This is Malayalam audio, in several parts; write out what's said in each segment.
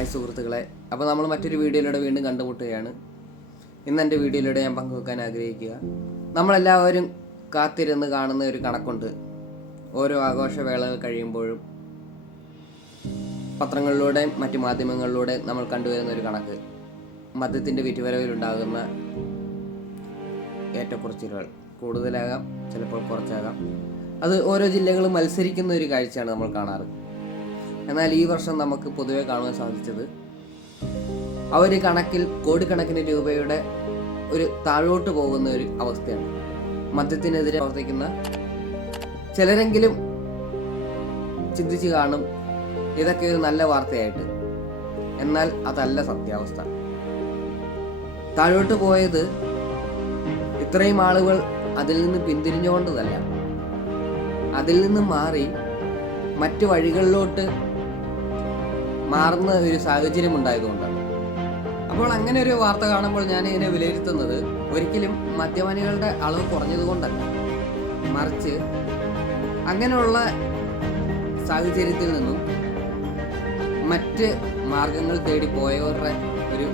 ഹായ് സുഹൃത്തുക്കളെ, അപ്പോൾ നമ്മൾ മറ്റൊരു വീഡിയോയിലൂടെ വീണ്ടും കണ്ടുമുട്ടുകയാണ്. ഇന്ന് എൻ്റെ വീഡിയോയിലൂടെ ഞാൻ പങ്കുവെക്കാൻ ആഗ്രഹിക്കുക, നമ്മളെല്ലാവരും കാത്തിരുന്ന് കാണുന്ന ഒരു കണക്കുണ്ട്. ഓരോ ആഘോഷവേളകൾ കഴിയുമ്പോഴും പത്രങ്ങളിലൂടെയും മറ്റ് മാധ്യമങ്ങളിലൂടെയും നമ്മൾ കണ്ടുവരുന്ന ഒരു കണക്ക്, മദ്യത്തിൻ്റെ വിറ്റുവരവിലുണ്ടാകുന്ന ഏറ്റക്കുറച്ചിലുകൾ. കൂടുതലാകാം, ചിലപ്പോൾ കുറച്ചാകാം. അത് ഓരോ ജില്ലകളും മത്സരിക്കുന്ന ഒരു കാഴ്ചയാണ് നമ്മൾ കാണാറ്. എന്നാൽ ഈ വർഷം നമുക്ക് പൊതുവെ കാണാൻ സാധിച്ചത് ആ ഒരു കണക്കിൽ കോടിക്കണക്കിന് രൂപയുടെ ഒരു താഴോട്ട് പോകുന്ന ഒരു അവസ്ഥയാണ്. മദ്യത്തിനെതിരെ പ്രവർത്തിക്കുന്ന ചിലരെങ്കിലും ചിന്തിച്ച് കാണും ഇതൊക്കെ ഒരു നല്ല വാർത്തയായിട്ട്. എന്നാൽ അതല്ല സത്യാവസ്ഥ. താഴോട്ട് പോയത് ഇത്രയും ആളുകൾ അതിൽ നിന്ന് പിന്തിരിഞ്ഞുകൊണ്ടതല്ല, അതിൽ നിന്ന് മാറി മറ്റു വഴികളിലോട്ട് മാറുന്ന ഒരു സാഹചര്യം ഉണ്ടായതുകൊണ്ടാണ്. അപ്പോൾ അങ്ങനെ ഒരു വാർത്ത കാണുമ്പോൾ ഞാൻ ഇതിനെ വിലയിരുത്തുന്നത് ഒരിക്കലും മദ്യപാനികളുടെ അളവ് കുറഞ്ഞതുകൊണ്ടല്ല, മറിച്ച് അങ്ങനെയുള്ള സാഹചര്യത്തിൽ നിന്നും മറ്റ് മാർഗങ്ങൾ തേടി പോയവരുടെ ഒരു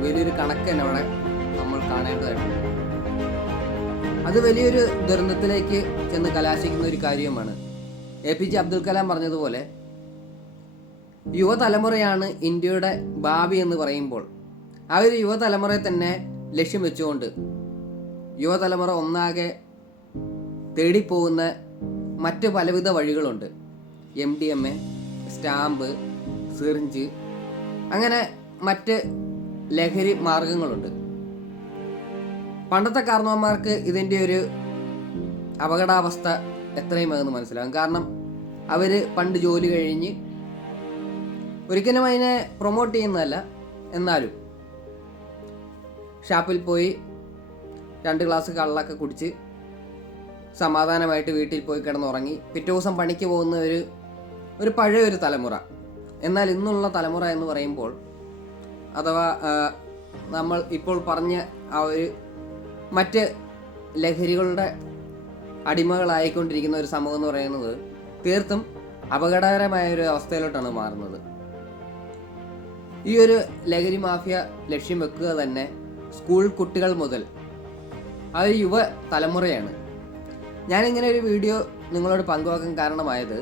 വലിയൊരു കണക്ക് തന്നെ അവിടെ നമ്മൾ കാണേണ്ടതായിട്ടുണ്ട്. അത് വലിയൊരു ദുരന്തത്തിലേക്ക് ചെന്ന് കലാശിക്കുന്ന ഒരു കാര്യമാണ്. APJ അബ്ദുൽ കലാം പറഞ്ഞതുപോലെ യുവതലമുറയാണ് ഇന്ത്യയുടെ ഭാവി എന്ന് പറയുമ്പോൾ ആ ഒരു യുവതലമുറയെ തന്നെ ലക്ഷ്യം വെച്ചുകൊണ്ട് യുവതലമുറ ഒന്നാകെ തേടിപ്പോകുന്ന മറ്റ് പലവിധ വഴികളുണ്ട്. MDMA, സ്റ്റാമ്പ്, സിറിഞ്ച്, അങ്ങനെ മറ്റ് ലഹരി മാർഗങ്ങളുണ്ട്. പണ്ടത്തെ കാരണവന്മാർക്ക് ഇതിൻ്റെ ഒരു അപകടാവസ്ഥ എത്രയും അതെന്ന് മനസ്സിലാകും. കാരണം അവർ പണ്ട് ജോലി കഴിഞ്ഞ് ഒരിക്കലും അതിനെ പ്രൊമോട്ട് ചെയ്യുന്നതല്ല, എന്നാലും ഷാപ്പിൽ പോയി 2 ഗ്ലാസ് കള്ളൊക്കെ കുടിച്ച് സമാധാനമായിട്ട് വീട്ടിൽ പോയി കിടന്നുറങ്ങി പിറ്റേ ദിവസം പണിക്ക് പോകുന്ന ഒരു പഴയ ഒരു തലമുറ. എന്നാൽ ഇന്നുള്ള തലമുറ എന്ന് പറയുമ്പോൾ, അഥവാ നമ്മൾ ഇപ്പോൾ പറഞ്ഞ ആ ഒരു മറ്റ് ലഹരികളുടെ അടിമകളായിക്കൊണ്ടിരിക്കുന്ന ഒരു സമൂഹം എന്ന് പറയുന്നത് തീർത്തും അപകടകരമായ ഒരു അവസ്ഥയിലോട്ടാണ് മാറുന്നത്. ഈ ഒരു ലഹരി മാഫിയ ലക്ഷ്യം വെക്കുക തന്നെ സ്കൂൾ കുട്ടികൾ മുതൽ ആ ഒരു യുവ തലമുറയാണ്. ഞാനിങ്ങനെ ഒരു വീഡിയോ നിങ്ങളോട് പങ്കുവെക്കാൻ കാരണമായത്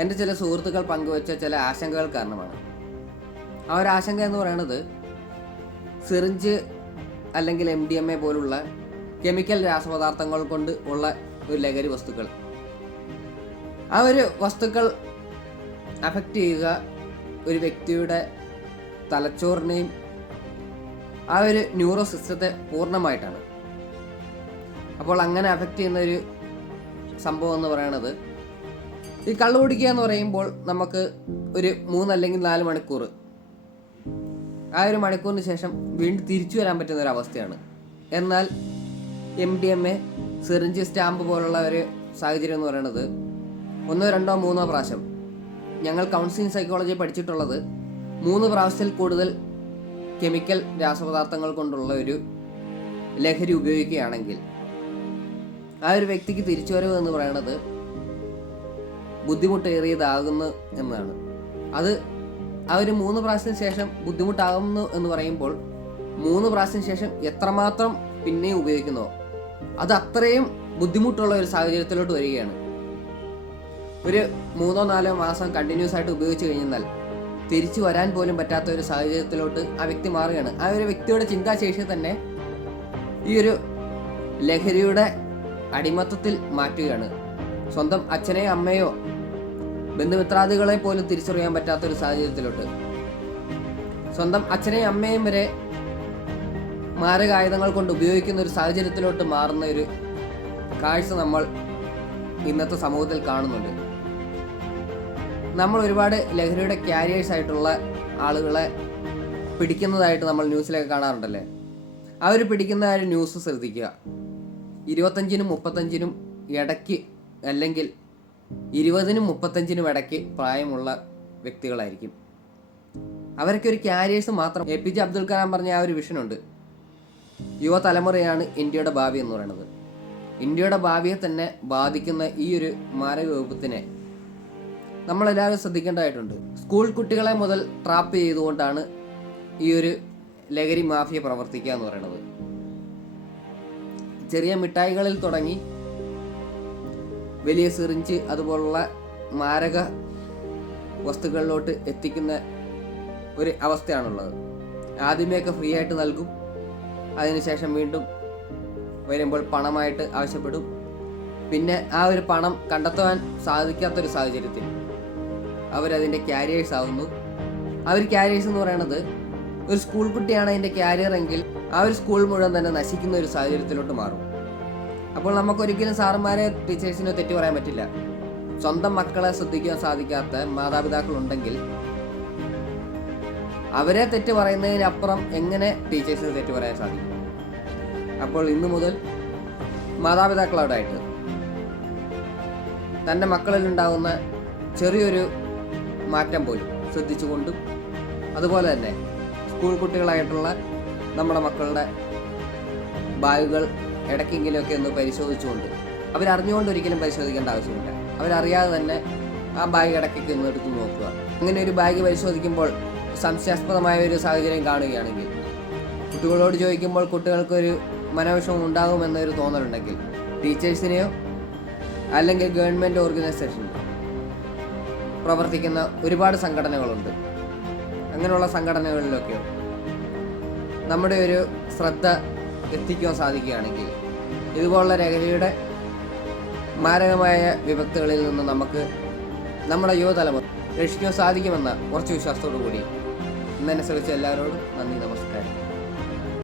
എൻ്റെ ചില സുഹൃത്തുക്കൾ പങ്കുവെച്ച ചില ആശങ്കകൾ കാരണമാണ്. ആ ഒരു ആശങ്ക എന്ന് പറയുന്നത് സിറിഞ്ച് അല്ലെങ്കിൽ MDMA പോലുള്ള കെമിക്കൽ രാസപദാർത്ഥങ്ങൾ കൊണ്ട് ഉള്ള ഒരു ലഹരി വസ്തുക്കൾ, ആ ഒരു വസ്തുക്കൾ അഫക്റ്റ് ചെയ്യുക ഒരു വ്യക്തിയുടെ തലച്ചോറിനെയും ആ ഒരു ന്യൂറോ സിസ്റ്റത്തെ പൂർണ്ണമായിട്ടാണ്. അപ്പോൾ അങ്ങനെ അഫക്റ്റ് ചെയ്യുന്ന ഒരു സംഭവം എന്ന് പറയുന്നത്, ഈ കള്ളു കുടിക്കുക എന്ന് പറയുമ്പോൾ നമുക്ക് ഒരു 3 അല്ലെങ്കിൽ 4 മണിക്കൂർ, ആ ഒരു മണിക്കൂറിന് ശേഷം വീണ്ടും തിരിച്ചു വരാൻ പറ്റുന്ന ഒരു അവസ്ഥയാണ്. എന്നാൽ MDMA, സിറിഞ്ച്, സ്റ്റാമ്പ് പോലുള്ള ഒരു സാഹചര്യം എന്ന് പറയുന്നത് 1, 2, 3 പ്രാവശ്യം, ഞങ്ങൾ കൗൺസിലിംഗ് സൈക്കോളജി പഠിച്ചിട്ടുള്ളത് 3 പ്രാവശ്യത്തിൽ കൂടുതൽ കെമിക്കൽ രാസപദാർത്ഥങ്ങൾ കൊണ്ടുള്ള ഒരു ലഹരി ഉപയോഗിക്കുകയാണെങ്കിൽ ആ ഒരു വ്യക്തിക്ക് തിരിച്ചുവരവ് എന്ന് പറയുന്നത് ബുദ്ധിമുട്ടേറിയതാകുന്നു എന്നാണ്. അത് ആ ഒരു 3 പ്രാവശ്യത്തിന് ശേഷം ബുദ്ധിമുട്ടാകുന്നു എന്ന് പറയുമ്പോൾ 3 പ്രാവശ്യത്തിന് ശേഷം എത്രമാത്രം പിന്നെയും ഉപയോഗിക്കുന്നോ അത് അത്രയും ബുദ്ധിമുട്ടുള്ള ഒരു സാഹചര്യത്തിലോട്ട് വരികയാണ്. ഒരു 3-4 മാസം കണ്ടിന്യൂസ് ആയിട്ട് ഉപയോഗിച്ച് കഴിഞ്ഞാൽ തിരിച്ചു വരാൻ പോലും പറ്റാത്ത ഒരു സാഹചര്യത്തിലോട്ട് ആ വ്യക്തി മാറുകയാണ്. ആ ഒരു വ്യക്തിയുടെ ചിന്താശേഷി തന്നെ ഈ ഒരു ലഹരിയുടെ അടിമത്തത്തിൽ മാറ്റുകയാണ്. സ്വന്തം അച്ഛനെയോ അമ്മയോ ബന്ധുമിത്രാദികളെ പോലും തിരിച്ചറിയാൻ പറ്റാത്ത ഒരു സാഹചര്യത്തിലോട്ട്, സ്വന്തം അച്ഛനെയും അമ്മയും വരെ മാരകായുധങ്ങൾ കൊണ്ട് ഉപയോഗിക്കുന്ന ഒരു സാഹചര്യത്തിലോട്ട് മാറുന്ന ഒരു കാഴ്ച നമ്മൾ ഇന്നത്തെ സമൂഹത്തിൽ കാണുന്നുണ്ട്. നമ്മൾ ഒരുപാട് ലഹരിയുടെ ക്യാരിയേഴ്സ് ആയിട്ടുള്ള ആളുകളെ പിടിക്കുന്നതായിട്ട് നമ്മൾ ന്യൂസിലൊക്കെ കാണാറുണ്ടല്ലേ. അവർ പിടിക്കുന്ന ആ ഒരു ന്യൂസ് ശ്രദ്ധിക്കുക. 25-നും 35-നും ഇടയ്ക്ക്, അല്ലെങ്കിൽ 20-നും 35-നും ഇടയ്ക്ക് പ്രായമുള്ള വ്യക്തികളായിരിക്കും. അവരൊക്കെ ഒരു ക്യാരിയേഴ്സ് മാത്രം. APJ അബ്ദുൽ കലാം പറഞ്ഞ ആ ഒരു വിഷനുണ്ട്, യുവതലമുറയാണ് ഇന്ത്യയുടെ ഭാവി എന്ന് പറയുന്നത്. ഇന്ത്യയുടെ ഭാവിയെ തന്നെ ബാധിക്കുന്ന ഈ ഒരു മാരക വിപത്തിനെ നമ്മളെല്ലാവരും ശ്രദ്ധിക്കേണ്ടതായിട്ടുണ്ട്. സ്കൂൾ കുട്ടികളെ മുതൽ ട്രാപ്പ് ചെയ്തുകൊണ്ടാണ് ഈ ഒരു ലഹരി മാഫിയ പ്രവർത്തിക്കുക എന്ന് പറയുന്നത്. ചെറിയ മിഠായികളിൽ തുടങ്ങി വലിയ സിറിഞ്ച് അതുപോലുള്ള മാരക വസ്തുക്കളിലോട്ട് എത്തിക്കുന്ന ഒരു അവസ്ഥയാണുള്ളത്. ആദ്യമേയൊക്കെ ഫ്രീ ആയിട്ട് നൽകും, അതിനുശേഷം വീണ്ടും വരുമ്പോൾ പണമായിട്ട് ആവശ്യപ്പെടും. പിന്നെ ആ ഒരു പണം കണ്ടെത്തുവാൻ സാധിക്കാത്തൊരു സാഹചര്യത്തിൽ അവരതിൻ്റെ ക്യാരിയേഴ്സ് ആവുന്നു. അവർ ക്യാരിയേഴ്സ് എന്ന് പറയുന്നത് ഒരു സ്കൂൾ കുട്ടിയാണ് അതിൻ്റെ ക്യാരിയർ എങ്കിൽ ആ ഒരു സ്കൂൾ മുഴുവൻ തന്നെ നശിക്കുന്ന ഒരു സാഹചര്യത്തിലോട്ട് മാറും. അപ്പോൾ നമുക്കൊരിക്കലും സാറന്മാരെ ടീച്ചേഴ്സിനോ തെറ്റു പറയാൻ പറ്റില്ല. സ്വന്തം മക്കളെ ശ്രദ്ധിക്കാൻ സാധിക്കാത്ത മാതാപിതാക്കളുണ്ടെങ്കിൽ അവരെ തെറ്റ് പറയുന്നതിനപ്പുറം എങ്ങനെ ടീച്ചേഴ്സിന് തെറ്റ് പറയാൻ സാധിക്കും? അപ്പോൾ ഇന്നു മുതൽ മാതാപിതാക്കളോടായിട്ട് തൻ്റെ മക്കളിൽ ഉണ്ടാകുന്ന ചെറിയൊരു മാറ്റം പോലും ശ്രദ്ധിച്ചുകൊണ്ടും, അതുപോലെ തന്നെ സ്കൂൾ കുട്ടികളായിട്ടുള്ള നമ്മുടെ മക്കളുടെ ബാഗുകൾ ഇടയ്ക്കെങ്കിലുമൊക്കെ ഒന്ന് പരിശോധിച്ചുകൊണ്ട്, അവരറിഞ്ഞുകൊണ്ട് ഒരിക്കലും പരിശോധിക്കേണ്ട ആവശ്യമില്ല, അവരറിയാതെ തന്നെ ആ ബാഗ് ഇടയ്ക്കൊക്കെ ഒന്ന് എടുത്ത് നോക്കുക. അങ്ങനെ ഒരു ബാഗ് പരിശോധിക്കുമ്പോൾ സംശയാസ്പദമായ ഒരു സാഹചര്യം കാണുകയാണെങ്കിൽ, കുട്ടികളോട് ചോദിക്കുമ്പോൾ കുട്ടികൾക്കൊരു മനോവിഷമം ഉണ്ടാകുമെന്നൊരു തോന്നലുണ്ടെങ്കിൽ ടീച്ചേഴ്സിനെയോ അല്ലെങ്കിൽ ഗവൺമെൻറ് ഓർഗനൈസേഷൻ പ്രവർത്തിക്കുന്ന ഒരുപാട് സംഘടനകളുണ്ട്. അങ്ങനെയുള്ള സംഘടനകളിലൊക്കെ നമ്മുടെ ഒരു ശ്രദ്ധ എത്തിക്കുവാൻ സാധിക്കുകയാണെങ്കിൽ ഇതുപോലുള്ള ലഹരിയുടെ മാരകമായ വിപത്തുകളിൽ നിന്ന് നമുക്ക് നമ്മുടെ യുവതലമുറ രക്ഷിക്കാൻ സാധിക്കുമെന്ന കുറച്ച് വിശ്വാസത്തോടു കൂടി ഇന്നെന്നെ ശ്രമിച്ച എല്ലാവരോടും നന്ദി, നമസ്കാരം.